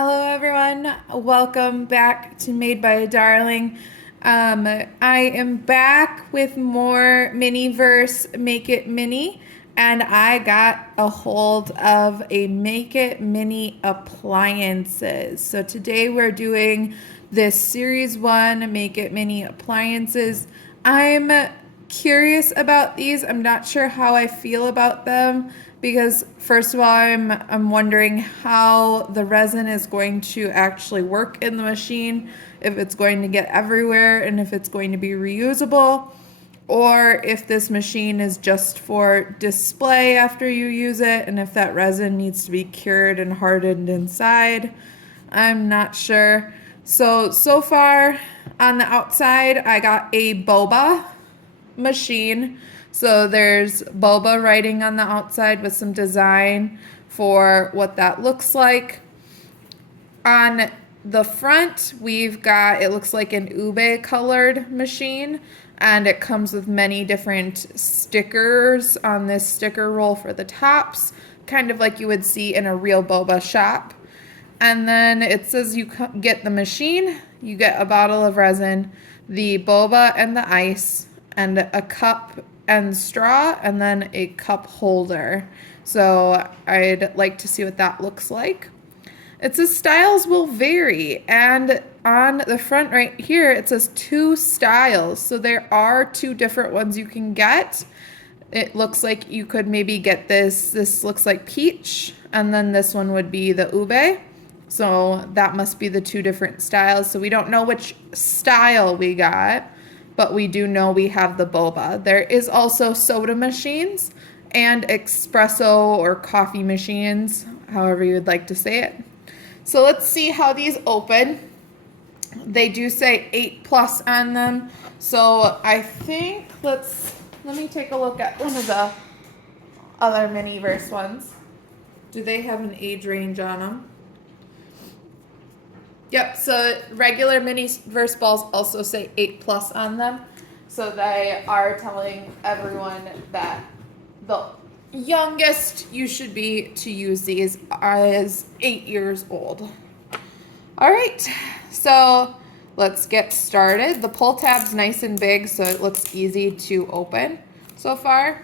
Hello, everyone. Welcome back to Made by a Darling. I am back with more Miniverse Make It Mini, and I got a hold of a Make It Mini appliances. So today we're doing this Series 1 Make It Mini appliances. I'm curious about these. I'm not sure how I feel about them because first of all, I'm wondering how the resin is going to actually work in the machine, if it's going to get everywhere and if it's going to be reusable, or if this machine is just for display after you use it and if that resin needs to be cured and hardened inside. I'm not sure. So far on the outside, I got a Boba machine. So there's Boba writing on the outside with some design for what that looks like. On the front, we've got, it looks like an ube colored machine, and it comes with many different stickers on this sticker roll for the tops, kind of like you would see in a real Boba shop. And then it says you get the machine, you get a bottle of resin, the boba and the ice, and a cup and straw, and then a cup holder. So I'd like to see what that looks like. It says styles will vary, and on the front right here it says 2 styles. So there are 2 different ones you can get. It looks like you could maybe get this looks like peach, and then this one would be the ube. So that must be the 2 different styles. So we don't know which style we got, but we do know we have the boba. There is also soda machines and espresso or coffee machines, however you would like to say it. So let's see how these open. They do say 8+ on them. So I think let me take a look at one of the other Miniverse ones. Do they have an age range on them? Yep, so regular Miniverse balls also say 8+ on them. So they are telling everyone that the youngest you should be to use these is 8 years old. All right, so let's get started. The pull tab's nice and big, so it looks easy to open so far.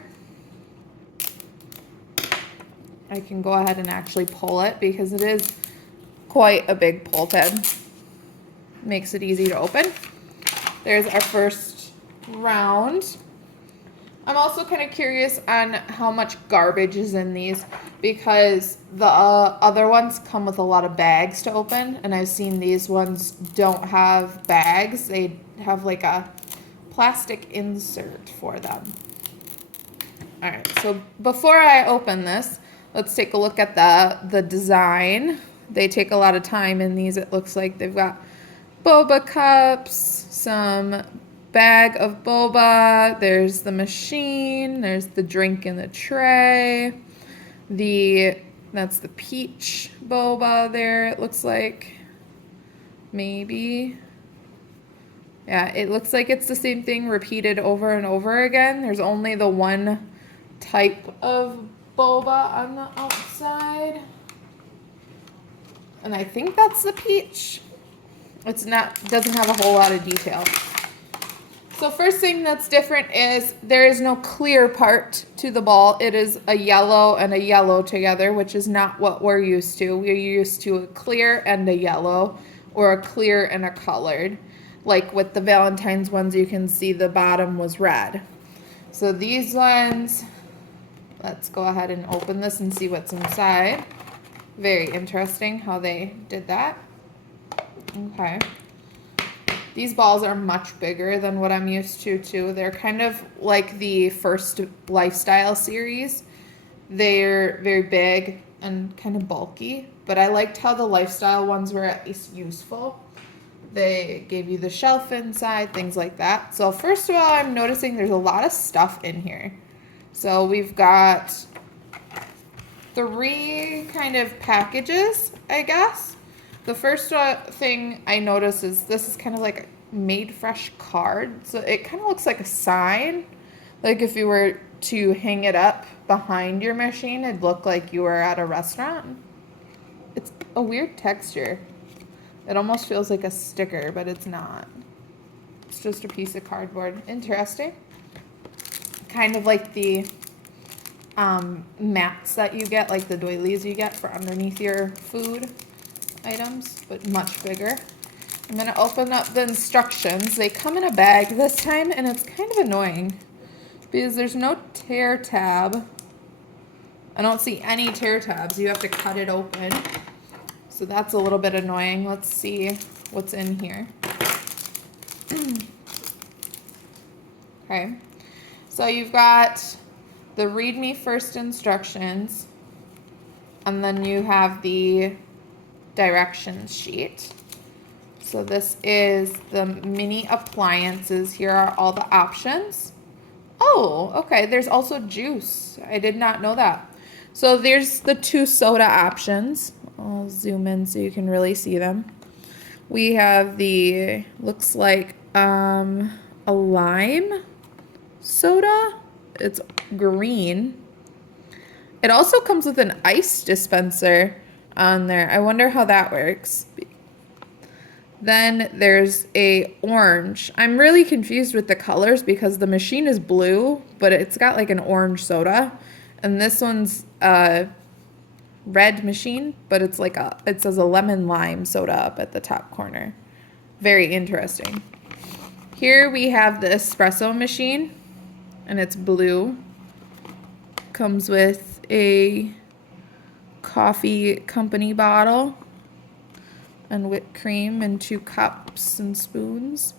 I can go ahead and actually pull it because it is quite a big pull tab. Makes it easy to open. There's our first round. I'm also kind of curious on how much garbage is in these because the other ones come with a lot of bags to open, and I've seen these ones don't have bags. They have like a plastic insert for them. All right, so before I open this, let's take a look at the design. They take a lot of time in these. It looks like they've got boba cups, some bag of boba, there's the machine, there's the drink in the tray, that's the peach boba there, it looks like. Maybe. Yeah, it looks like it's the same thing repeated over and over again. There's only the one type of boba on the outside. And I think that's the peach. Doesn't have a whole lot of detail. So first thing that's different is there is no clear part to the ball. It is a yellow and a yellow together, which is not what we're used to. We're used to a clear and a yellow, or a clear and a colored. Like with the Valentine's ones, you can see the bottom was red. So these ones, let's go ahead and open this and see what's inside. Very interesting how they did that. Okay. These balls are much bigger than what I'm used to too. They're kind of like the first Lifestyle series. They're very big and kind of bulky, but I liked how the Lifestyle ones were at least useful. They gave you the shelf inside, things like that. So first of all, I'm noticing there's a lot of stuff in here. So we've got 3 kind of packages, I guess. The first thing I notice is this is kind of like a made fresh card. So it kind of looks like a sign. Like if you were to hang it up behind your machine, it'd look like you were at a restaurant. a weird texture. It almost feels like a sticker, but it's not. It's just a piece of cardboard. Interesting. Kind of like the mats that you get, like the doilies you get for underneath your food items, but much bigger. I'm going to open up the instructions. They come in a bag this time, and it's kind of annoying because there's no tear tab. I don't see any tear tabs. You have to cut it open. So that's a little bit annoying. Let's see what's in here. Okay. So you've got the read me first instructions, and then you have the directions sheet. So this is the mini appliances. Here are all the options. Oh, okay. There's also juice. I did not know that. So there's the 2 soda options. I'll zoom in so you can really see them. We have the, looks like a lime soda. It's green. It also comes with an ice dispenser on there. I wonder how that works. Then there's a orange. I'm really confused with the colors because the machine is blue, but it's got like an orange soda. And this one's a red machine, but it's like it says a lemon lime soda up at the top corner. Very interesting. Here we have the espresso machine, and it's blue. Comes with a coffee company bottle and whipped cream and 2 cups and spoons.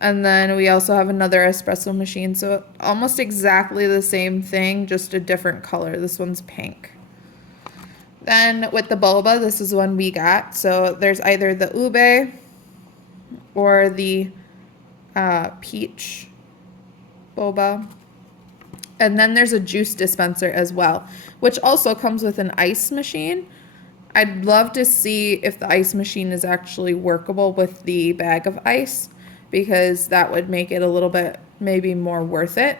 And then we also have another espresso machine. So almost exactly the same thing, just a different color. This one's pink. Then with the boba, this is one we got. So there's either the ube or the peach boba. And then there's a juice dispenser as well, which also comes with an ice machine. I'd love to see if the ice machine is actually workable with the bag of ice, because that would make it a little bit maybe more worth it,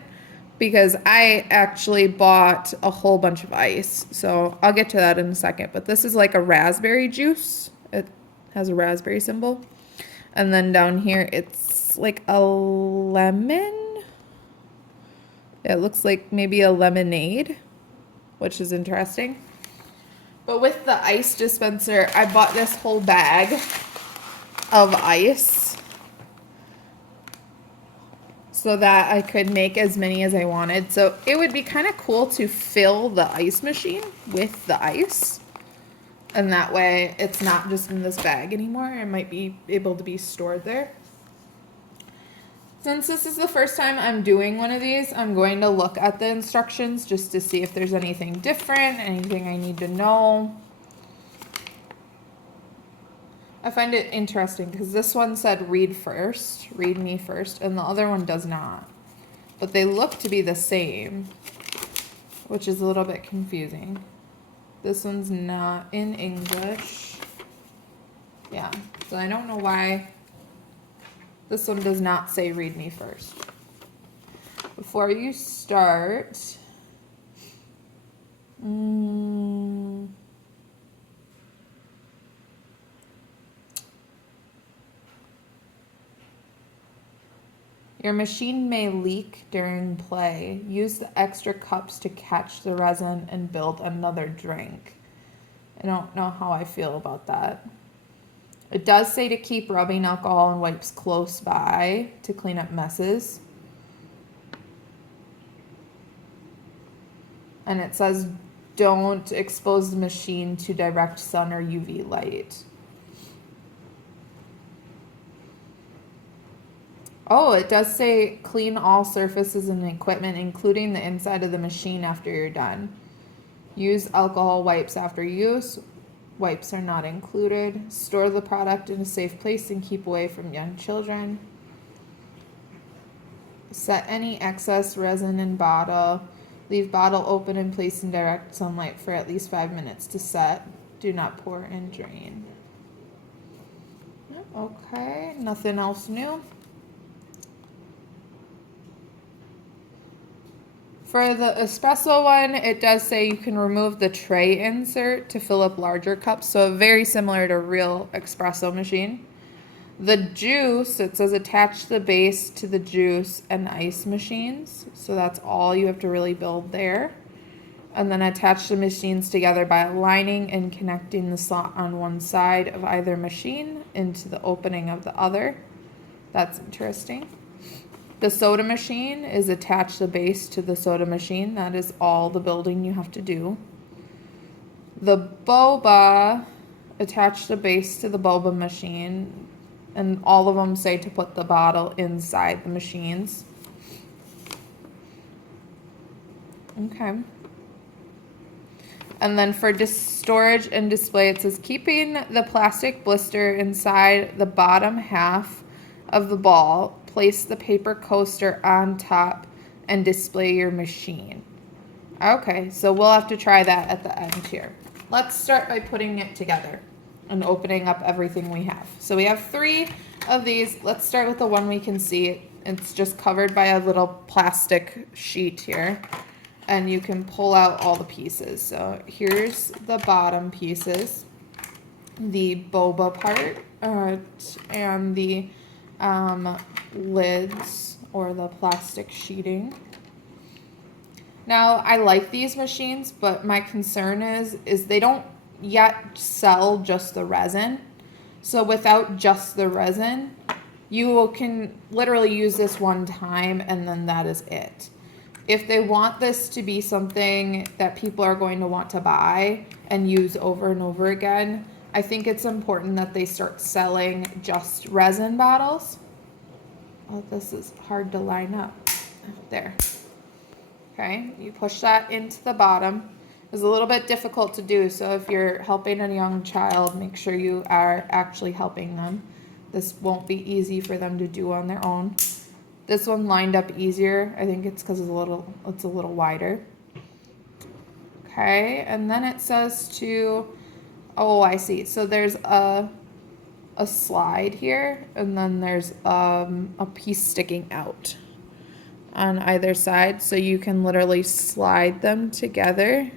because I actually bought a whole bunch of ice. So I'll get to that in a second. But this is like a raspberry juice. It has a raspberry symbol. And then down here, it's like a lemon. It looks like maybe a lemonade, which is interesting. But with the ice dispenser, I bought this whole bag of ice so that I could make as many as I wanted. So it would be kind of cool to fill the ice machine with the ice. And that way it's not just in this bag anymore. It might be able to be stored there. Since this is the first time I'm doing one of these, I'm going to look at the instructions just to see if there's anything different, anything I need to know. I find it interesting because this one said read me first, and the other one does not. But they look to be the same, which is a little bit confusing. This one's not in English. Yeah, so I don't know why this one does not say read me first. Before you start, your machine may leak during play. Use the extra cups to catch the resin and build another drink. I don't know how I feel about that. It does say to keep rubbing alcohol and wipes close by to clean up messes. And it says don't expose the machine to direct sun or UV light. Oh, it does say clean all surfaces and equipment, including the inside of the machine after you're done. Use alcohol wipes after use. Wipes are not included. Store the product in a safe place and keep away from young children. Set any excess resin in bottle. Leave bottle open and place in direct sunlight for at least 5 minutes to set. Do not pour and drain. Okay, nothing else new. For the espresso one, it does say you can remove the tray insert to fill up larger cups, so very similar to a real espresso machine. The juice, it says attach the base to the juice and ice machines, so that's all you have to really build there. And then attach the machines together by aligning and connecting the slot on one side of either machine into the opening of the other. That's interesting. The soda machine is attach the base to the soda machine. That is all the building you have to do. The boba, attach the base to the boba machine. And all of them say to put the bottle inside the machines. Okay. And then for storage and display, it says keeping the plastic blister inside the bottom half of the ball, place the paper coaster on top, and display your machine. Okay, so we'll have to try that at the end here. Let's start by putting it together and opening up everything we have. So we have 3 of these. Let's start with the one we can see. It's just covered by a little plastic sheet here. And you can pull out all the pieces. So here's the bottom pieces, the boba part, and the lids or the plastic sheeting. Now, I like these machines, but my concern is they don't yet sell just the resin. So without just the resin, you can literally use this one time and then that is it. If they want this to be something that people are going to want to buy and use over and over again, I think it's important that they start selling just resin bottles. Oh, this is hard to line up. There. Okay, you push that into the bottom. It's a little bit difficult to do, so if you're helping a young child, make sure you are actually helping them. This won't be easy for them to do on their own. This one lined up easier. I think it's because it's a little wider. Okay, and then it says to, oh, I see. So there's a slide here, and then there's a piece sticking out on either side, so you can literally slide them together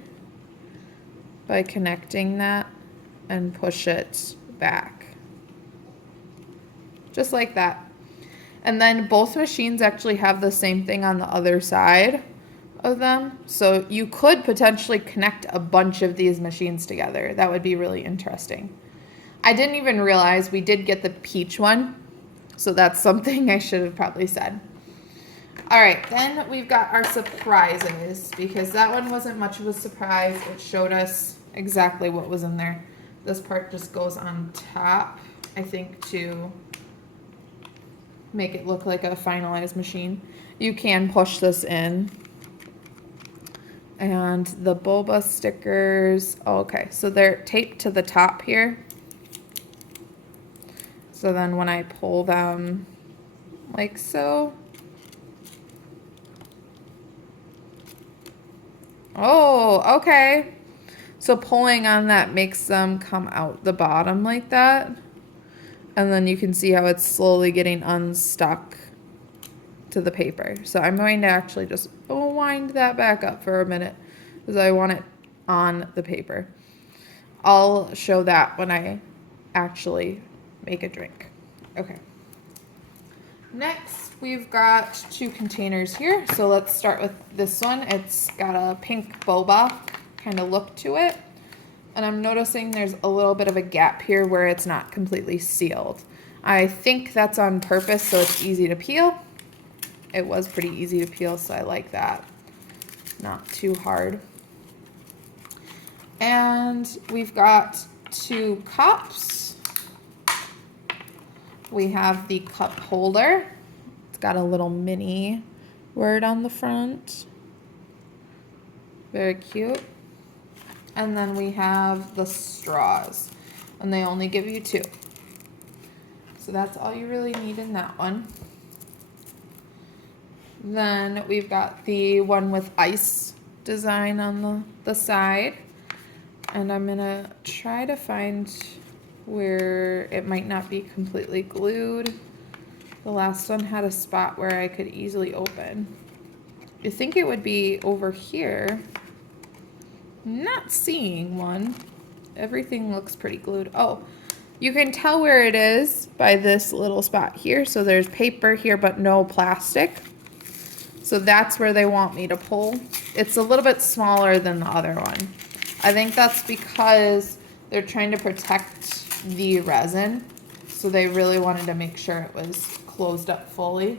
by connecting that and push it back. Just like that. And then both machines actually have the same thing on the other side of them. So you could potentially connect a bunch of these machines together. That would be really interesting. I didn't even realize we did get the peach one. So that's something I should have probably said. All right, then we've got our surprises, because that one wasn't much of a surprise. It showed us exactly what was in there. This part just goes on top, I think, to make it look like a finalized machine. You can push this in. And the boba stickers, okay, so they're taped to the top here. So then when I pull them like so. Oh, okay. So pulling on that makes them come out the bottom like that. And then you can see how it's slowly getting unstuck to the paper. So I'm going to actually just wind that back up for a minute because I want it on the paper. I'll show that when I actually make a drink. Okay. Next, we've got 2 containers here. So let's start with this one. It's got a pink boba kind of look to it. And I'm noticing there's a little bit of a gap here where it's not completely sealed. I think that's on purpose so it's easy to peel. It was pretty easy to peel, so I like that. Not too hard. And we've got 2 cups. We have the cup holder. It's got a little mini word on the front. Very cute. And then we have the straws, and they only give you 2. So that's all you really need in that one. Then we've got the one with ice design on the side. And I'm gonna try to find where it might not be completely glued. The last one had a spot where I could easily open. You think it would be over here. I'm not seeing one. Everything looks pretty glued. Oh, you can tell where it is by this little spot here. So there's paper here, but no plastic. So that's where they want me to pull. It's a little bit smaller than the other one. I think that's because they're trying to protect the resin. So they really wanted to make sure it was closed up fully.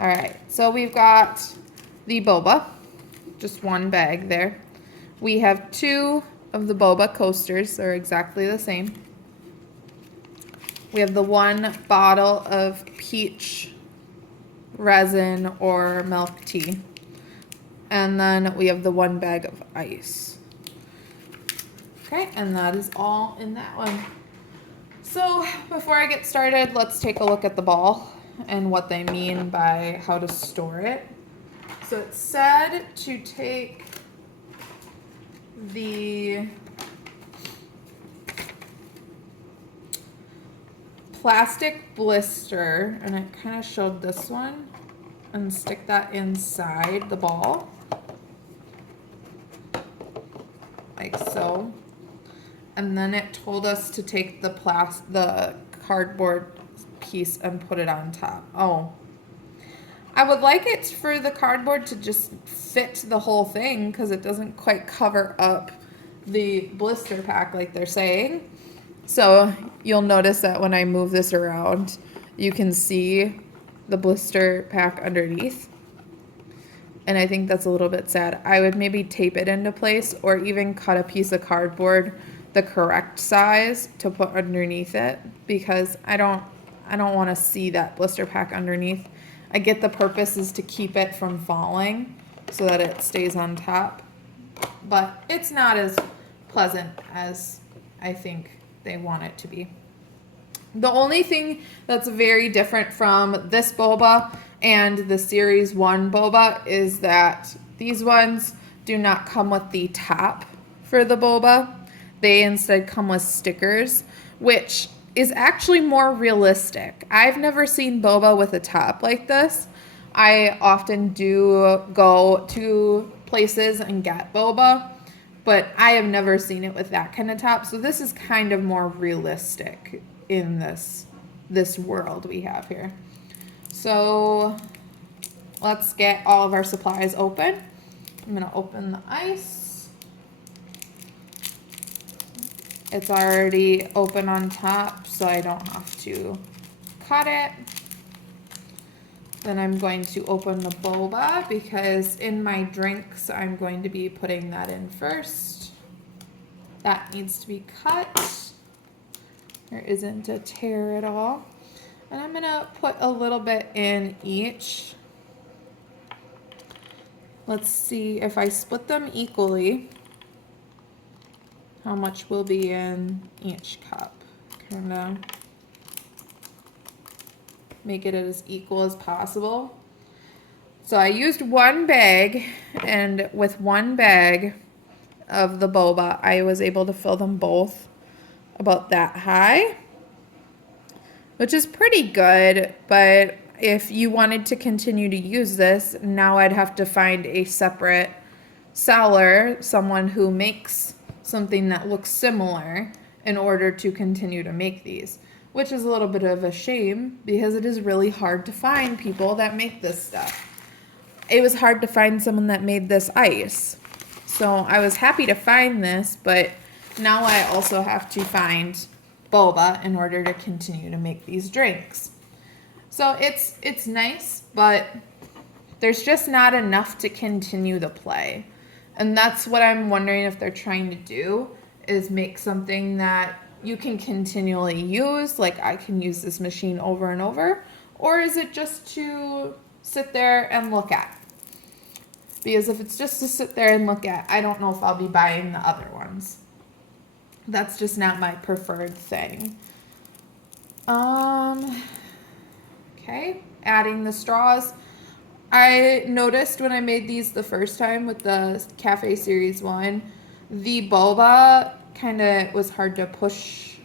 All right, so we've got the boba, just one bag there. We have 2 of the boba coasters. They're exactly the same. We have the 1 bottle of peach resin or milk tea. And then we have the 1 bag of ice. Okay, and that is all in that one. So before I get started, let's take a look at the ball and what they mean by how to store it. So it said to take the plastic blister, and it kind of showed this one, and stick that inside the ball, like so. And then it told us to take the cardboard piece and put it on top. Oh, I would like it for the cardboard to just fit the whole thing because it doesn't quite cover up the blister pack like they're saying. So you'll notice that when I move this around, you can see the blister pack underneath. And I think that's a little bit sad. I would maybe tape it into place or even cut a piece of cardboard the correct size to put underneath it, because I don't want to see that blister pack underneath. I get the purpose is to keep it from falling so that it stays on top, but it's not as pleasant as I think they want it to be. The only thing that's very different from this boba and the series 1 boba is that these ones do not come with the top for the boba. They instead come with stickers, which is actually more realistic. I've never seen boba with a top like this. I often do go to places and get boba, but I have never seen it with that kind of top. So this is kind of more realistic in this world we have here. So let's get all of our supplies open. I'm gonna open the ice. It's already open on top, so I don't have to cut it. Then I'm going to open the boba because in my drinks, I'm going to be putting that in first. That needs to be cut. There isn't a tear at all. And I'm gonna put a little bit in each. Let's see if I split them equally, how much will be in each cup. Kind of make it as equal as possible. So I used 1 bag, and with 1 bag of the boba, I was able to fill them both about that high, which is pretty good. But if you wanted to continue to use this, now I'd have to find a separate seller, someone who makes something that looks similar in order to continue to make these, which is a little bit of a shame because it is really hard to find people that make this stuff. It was hard to find someone that made this ice. So I was happy to find this, but now I also have to find boba in order to continue to make these drinks. So it's nice, but there's just not enough to continue the play. And that's what I'm wondering if they're trying to do, is make something that you can continually use, like I can use this machine over and over, or is it just to sit there and look at? Because if it's just to sit there and look at, I don't know if I'll be buying the other ones. That's just not my preferred thing. Okay, adding the straws. I noticed when I made these the first time with the Cafe Series 1, the boba kind of was hard to push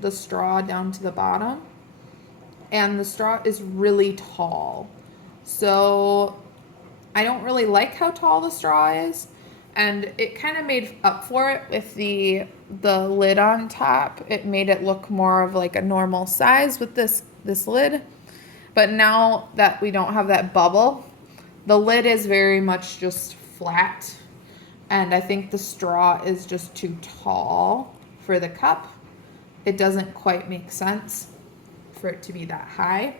the straw down to the bottom. And the straw is really tall. So I don't really like how tall the straw is, and it kind of made up for it with the lid on top. It made it look more of like a normal size with this lid. But now that we don't have that bubble, the lid is very much just flat, and I think the straw is just too tall for the cup. It doesn't quite make sense for it to be that high.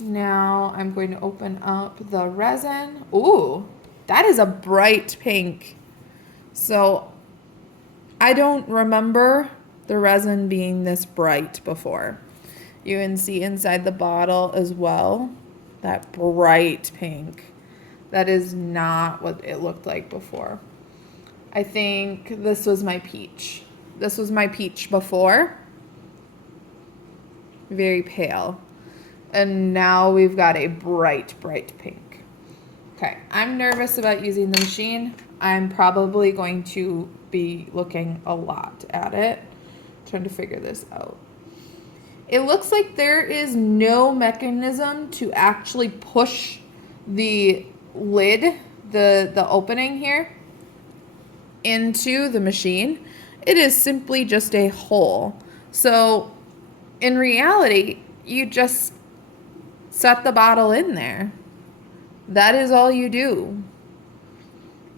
Now I'm going to open up the resin. Ooh, that is a bright pink. So I don't remember the resin being this bright before. You can see inside the bottle as well, that bright pink. That is not what it looked like before. I think this was my peach. This was my peach before. Very pale. And now we've got a bright, bright pink. Okay, I'm nervous about using the machine. I'm probably going to be looking a lot at it, trying to figure this out. It looks like there is no mechanism to actually push the lid, the opening here, into the machine. It is simply just a hole. So in reality, you just set the bottle in there. That is all you do.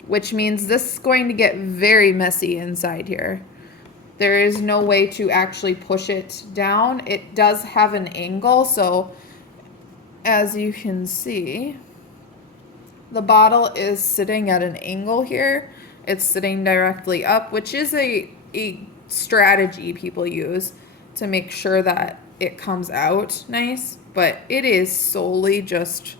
Which means this is going to get very messy inside here. There is no way to actually push it down. It does have an angle, so as you can see, the bottle is sitting at an angle here. It's sitting directly up, which is a strategy people use to make sure that it comes out nice, but it is solely just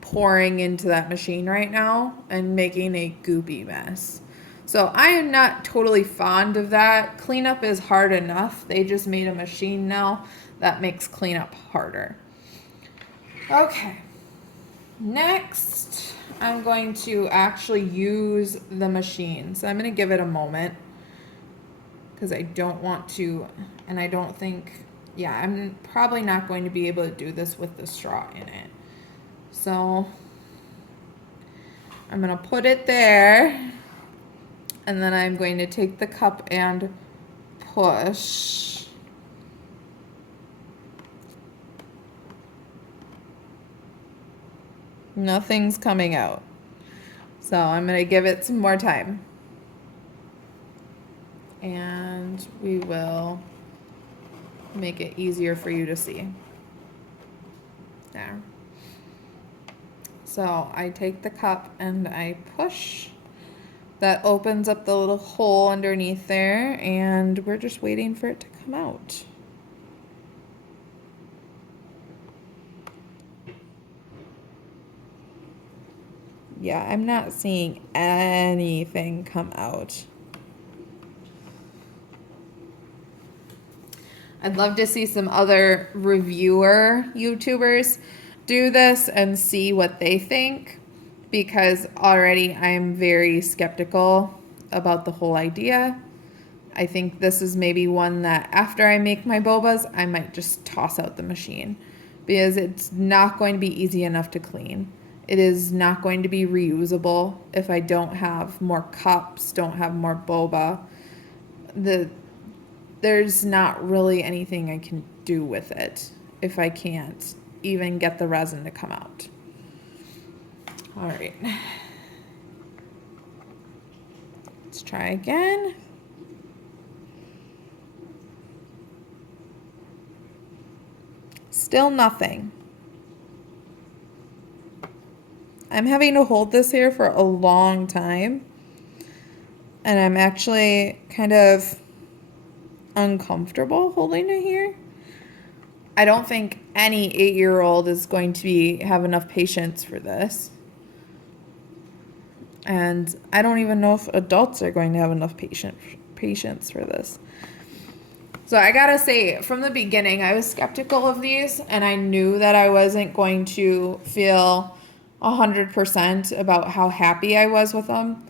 pouring into that machine right now and making a goopy mess. So I am not totally fond of that. Cleanup is hard enough. They just made a machine now that makes cleanup harder. Okay, next I'm going to actually use the machine. So I'm going to give it a moment because I don't want to, and I don't think, yeah, I'm probably not going to be able to do this with the straw in it. So I'm going to put it there, and then I'm going to take the cup and push. Nothing's coming out. So I'm going to give it some more time. And we will make it easier for you to see. There. So I take the cup and I push. That opens up the little hole underneath there, and we're just waiting for it to come out. Yeah, I'm not seeing anything come out. I'd love to see some other reviewer YouTubers do this and see what they think, because already I'm very skeptical about the whole idea. I think this is maybe one that after I make my bobas, I might just toss out the machine because it's not going to be easy enough to clean. It is not going to be reusable if I don't have more cups, don't have more boba. There's not really anything I can do with it if I can't even get the resin to come out. All right. Let's try again. Still nothing. I'm having to hold this here for a long time, and I'm actually kind of uncomfortable holding it here. I don't think any 8-year-old is going to have enough patience for this. And I don't even know if adults are going to have enough patience for this. So I gotta say, from the beginning, I was skeptical of these, and I knew that I wasn't going to feel 100% about how happy I was with them,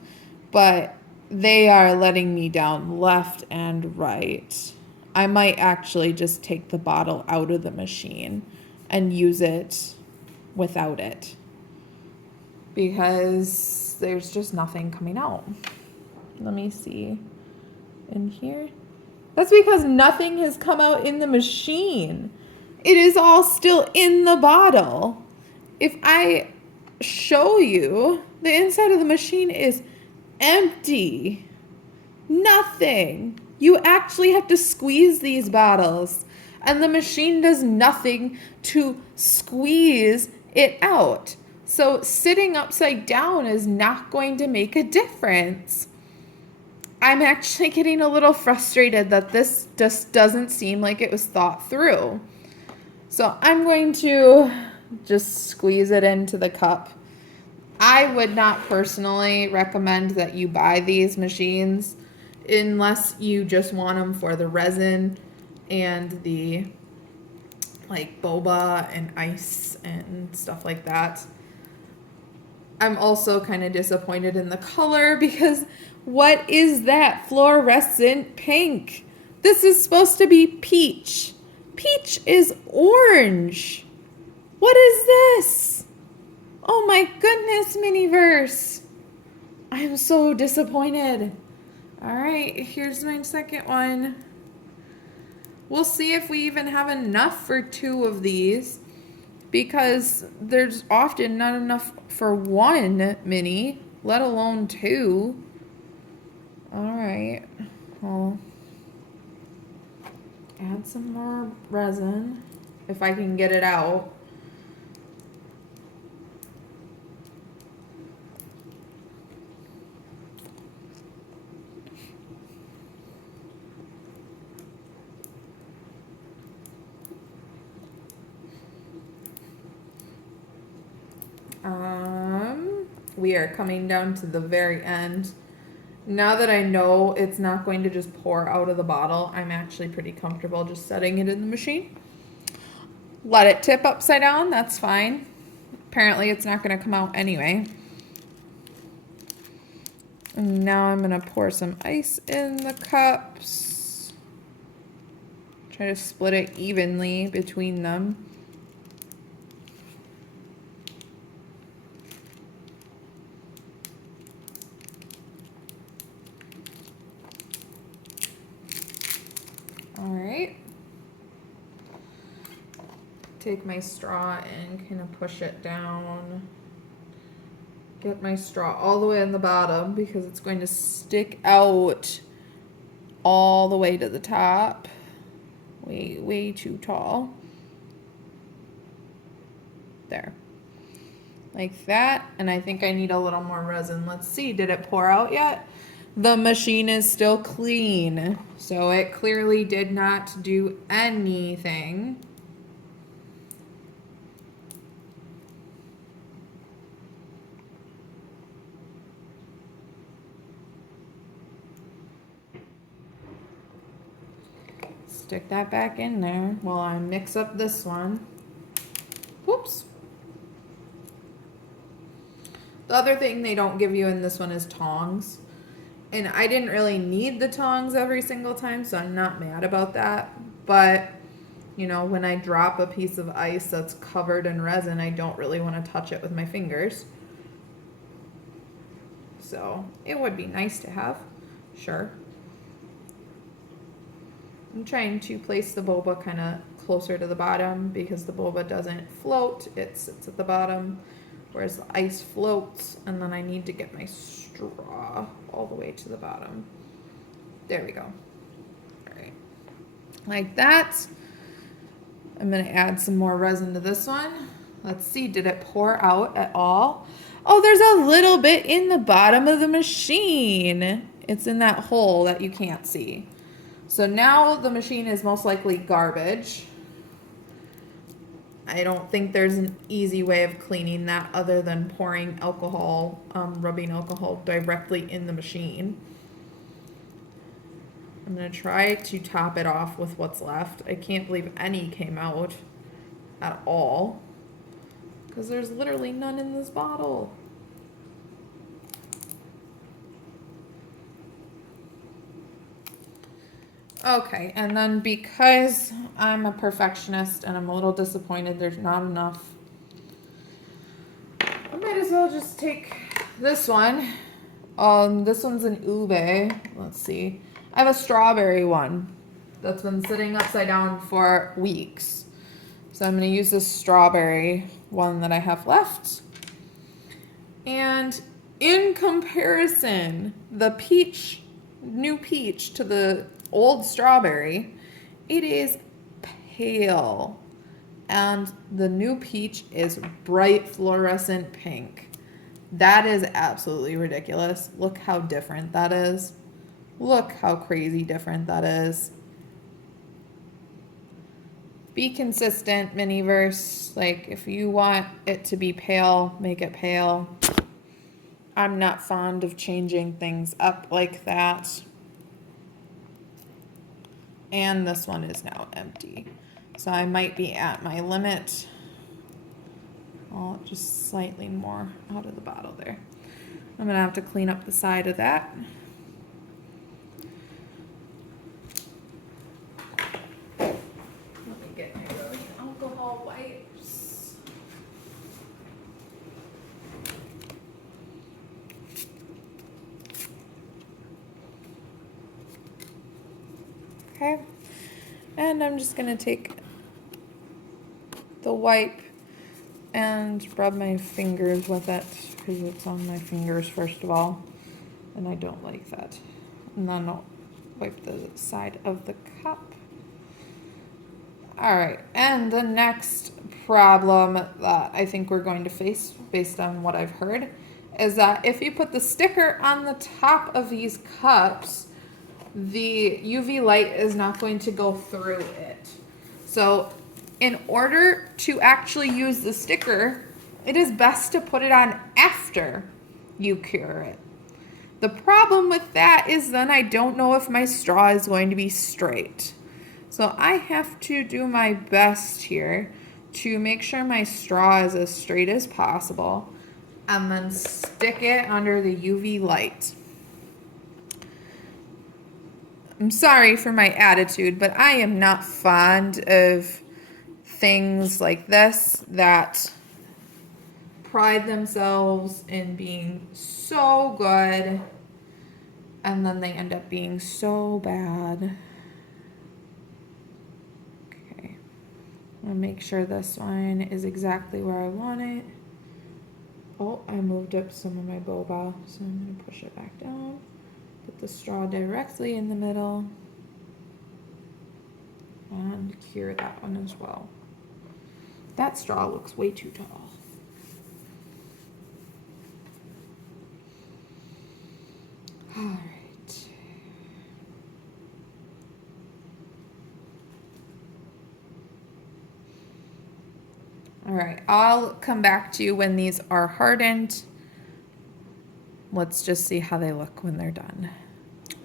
but they are letting me down left and right. I might actually just take the bottle out of the machine and use it without it because there's just nothing coming out. Let me see in here. That's because nothing has come out in the machine. It is all still in the bottle. If I show you, the inside of the machine is empty. Nothing. You actually have to squeeze these bottles, and the machine does nothing to squeeze it out. So sitting upside down is not going to make a difference. I'm actually getting a little frustrated that this just doesn't seem like it was thought through. So I'm going to just squeeze it into the cup. I would not personally recommend that you buy these machines unless you just want them for the resin and the like boba and ice and stuff like that. I'm also kind of disappointed in the color because what is that fluorescent pink? This is supposed to be peach. Peach is orange. What is this? Oh my goodness, Miniverse. I'm so disappointed. All right, here's my second one. We'll see if we even have enough for 2 of these because there's often not enough for 1 mini, let alone 2. All right, I'll add some more resin if I can get it out. We are coming down to the very end. Now that I know it's not going to just pour out of the bottle, I'm actually pretty comfortable just setting it in the machine. Let it tip upside down, that's fine. Apparently it's not going to come out anyway. And now I'm going to pour some ice in the cups. Try to split it evenly between them. All right. Take my straw and kind of push it down. Get my straw all the way in the bottom because it's going to stick out all the way to the top. Way too tall. There. Like that. And I think I need a little more resin. Let's see, did it pour out yet? The machine is still clean. So it clearly did not do anything. Stick that back in there while I mix up this one. Whoops. The other thing they don't give you in this one is tongs. And I didn't really need the tongs every single time, so I'm not mad about that. But, you know, when I drop a piece of ice that's covered in resin, I don't really want to touch it with my fingers. So it would be nice to have, sure. I'm trying to place the boba kind of closer to the bottom because the boba doesn't float, it sits at the bottom, whereas the ice floats, and then I need to get my straw all the way to the bottom. There we go. All right, like that. I'm gonna add some more resin to this one. Let's see, did it pour out at all? Oh, there's a little bit in the bottom of the machine. It's in that hole that you can't see. So now the machine is most likely garbage. I don't think there's an easy way of cleaning that other than pouring alcohol, rubbing alcohol directly in the machine. I'm going to try to top it off with what's left. I can't believe any came out at all because there's literally none in this bottle. Okay, and then because I'm a perfectionist and I'm a little disappointed there's not enough I'll just take this one. This one's an ube. Let's see. I have a strawberry one that's been sitting upside down for weeks. So I'm going to use this strawberry one that I have left. And in comparison, the peach, new peach to the old strawberry, it is pale. And the new peach is bright fluorescent pink. That is absolutely ridiculous. Look how different that is. Look how crazy different that is. Be consistent, Miniverse. Like, if you want it to be pale, make it pale. I'm not fond of changing things up like that. And this one is now empty. So I might be at my limit. I'll just slightly more out of the bottle there. I'm gonna have to clean up the side of that. Let me get my rubbing alcohol wipes. Okay, and I'm just gonna take the wipe and rub my fingers with it because it's on my fingers first of all, and I don't like that. And then I'll wipe the side of the cup. All right, and the next problem that I think we're going to face based on what I've heard is that if you put the sticker on the top of these cups, the UV light is not going to go through it. So in order to actually use the sticker, it is best to put it on after you cure it. The problem with that is then I don't know if my straw is going to be straight. So I have to do my best here to make sure my straw is as straight as possible and then stick it under the UV light. I'm sorry for my attitude, but I am not fond of things like this that pride themselves in being so good and then they end up being so bad. Okay, I'm gonna make sure this one is exactly where I want it. Oh, I moved up some of my boba, so I'm gonna push it back down. Put the straw directly in the middle and cure that one as well. That straw looks way too tall. All right. All right, I'll come back to you when these are hardened. Let's just see how they look when they're done.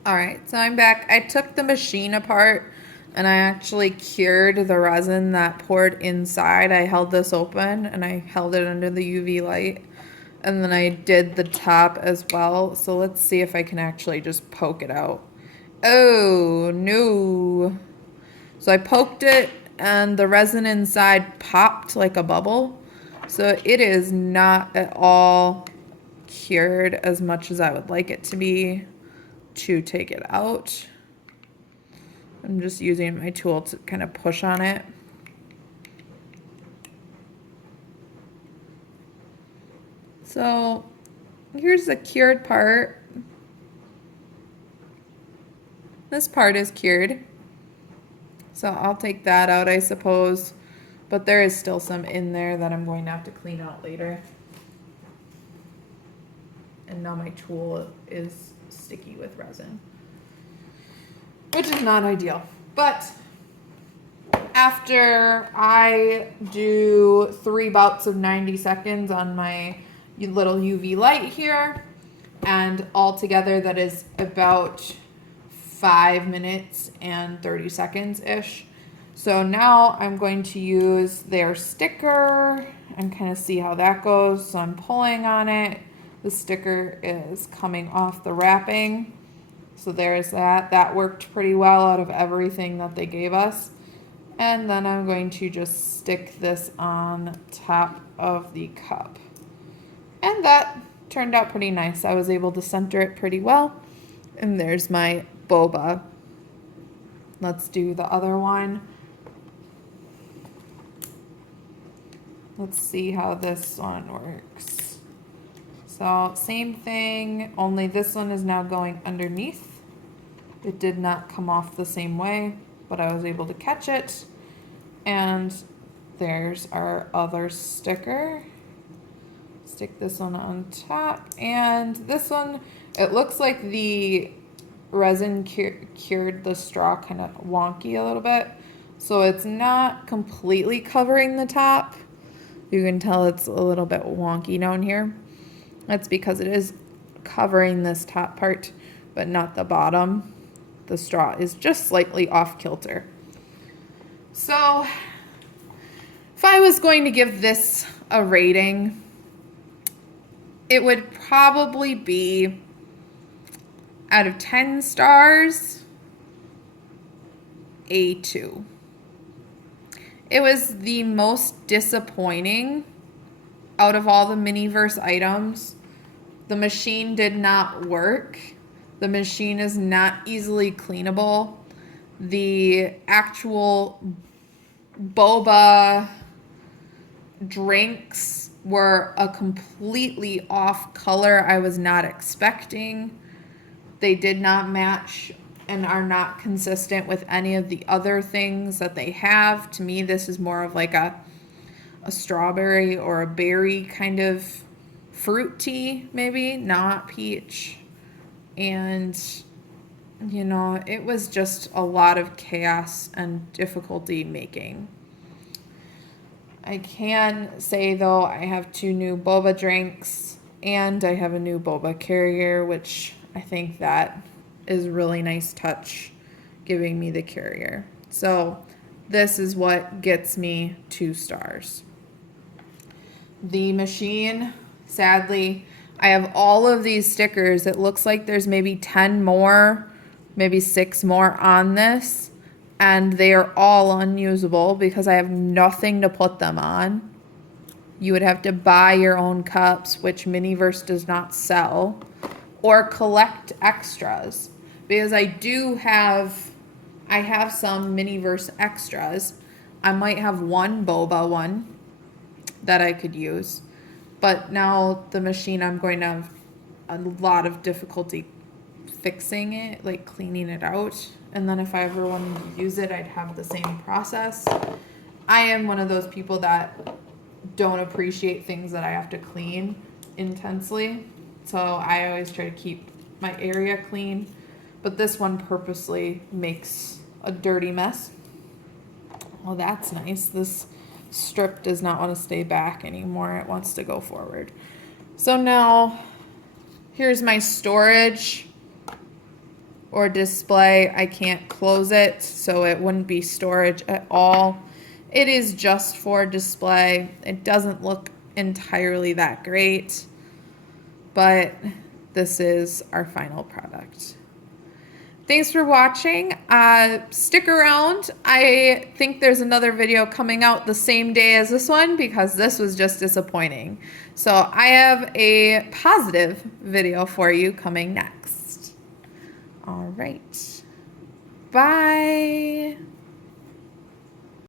All right, so I'm back. I took the machine apart and I actually cured the resin that poured inside. I held this open and I held it under the UV light. And then I did the top as well. So let's see if I can actually just poke it out. Oh, no. So I poked it and the resin inside popped like a bubble. So it is not at all cured as much as I would like it to be to take it out. I'm just using my tool to kind of push on it. So here's the cured part. This part is cured. So I'll take that out, I suppose. But there is still some in there that I'm going to have to clean out later. And now my tool is sticky with resin, which is not ideal. But after I do 3 bouts of 90 seconds on my little UV light here, and altogether that is about 5 minutes and 30 seconds-ish. So now I'm going to use their sticker and kind of see how that goes. So I'm pulling on it. The sticker is coming off the wrapping. So there's that. That worked pretty well out of everything that they gave us. And then I'm going to just stick this on top of the cup. And that turned out pretty nice. I was able to center it pretty well. And there's my boba. Let's do the other one. Let's see how this one works. So same thing, only this one is now going underneath. It did not come off the same way, but I was able to catch it. And there's our other sticker. Stick this one on top. And this one, it looks like the resin cured the straw kind of wonky a little bit. So it's not completely covering the top. You can tell it's a little bit wonky down here. That's because it is covering this top part, but not the bottom. The straw is just slightly off kilter. So if I was going to give this a rating, it would probably be, out of 10 stars, a 2. It was the most disappointing out of all the Miniverse items. The machine did not work. The machine is not easily cleanable. The actual boba drinks were a completely off color I was not expecting. They did not match and are not consistent with any of the other things that they have. To me, this is more of like a strawberry or a berry kind of fruit tea, maybe, not peach. And, you know, it was just a lot of chaos and difficulty making. I can say, though, I have 2 new boba drinks and I have a new boba carrier, which I think that is a really nice touch, giving me the carrier. So this is what gets me 2 stars. The machine, sadly, I have all of these stickers. It looks like there's maybe 10 more, maybe 6 more on this, and they are all unusable because I have nothing to put them on. You would have to buy your own cups, which Miniverse does not sell, or collect extras, because I have some Miniverse extras. I might have one boba one that I could use, but now the machine, I'm going to have a lot of difficulty fixing it, like cleaning it out. And then if I ever wanted to use it, I'd have the same process. I am one of those people that don't appreciate things that I have to clean intensely. So I always try to keep my area clean, but this one purposely makes a dirty mess. Well, that's nice. This strip does not want to stay back anymore. It wants to go forward. So now here's my storage or display. I can't close it, so it wouldn't be storage at all. It is just for display. It doesn't look entirely that great, but this is our final product. Thanks for watching. Stick around. I think there's another video coming out the same day as this one because this was just disappointing. So I have a positive video for you coming next. All right. Bye.